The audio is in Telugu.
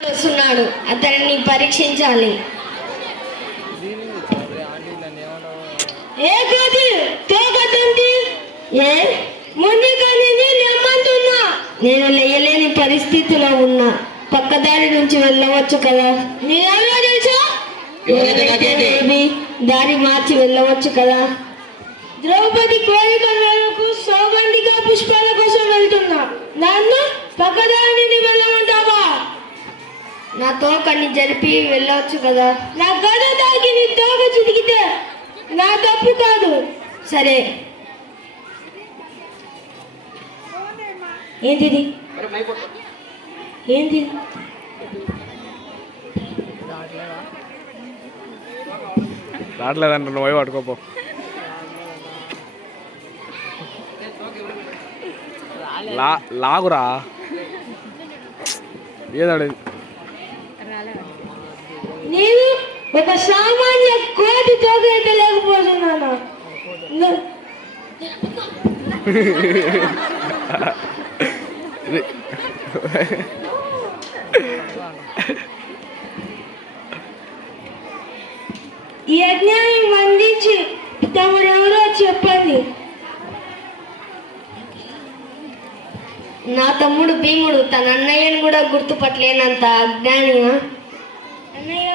వస్తున్నాడు, అతనిని పరీక్షించాలి. నేను లేయలేని పరిస్థితిలో ఉన్నా, పక్కదారి నుంచి వెళ్ళవచ్చు కదా. దారి మార్చి వెళ్ళవచ్చు కదా. ద్రౌపది కోరిక మేరకు సౌగంధిక పుష్పాల కోసం వెళ్తున్నా, నన్ను పక్కదారిని వెళ్ళమంటావా? నా తోకని జరిపి వెళ్ళవచ్చు కదా. నా గద తాకి నీ తోక చితికితే నా తప్పు కాదు. సరే. ఏంటిది? ఏంటి? రావట్లేదంట, నువ్వు పట్టుకోపో. లాగురా ఏదాడు. నేను ఒక సామాన్య కోటి తోక ఎత్తలేకపోతున్నాను. ఈ యజ్ఞాన్ని వందించి తమరెవరో చెప్పండి. నా తమ్ముడు భీముడు తన అన్నయ్యను కూడా గుర్తుపట్టలేనంత అజ్ఞానిగా. అన్నయ్య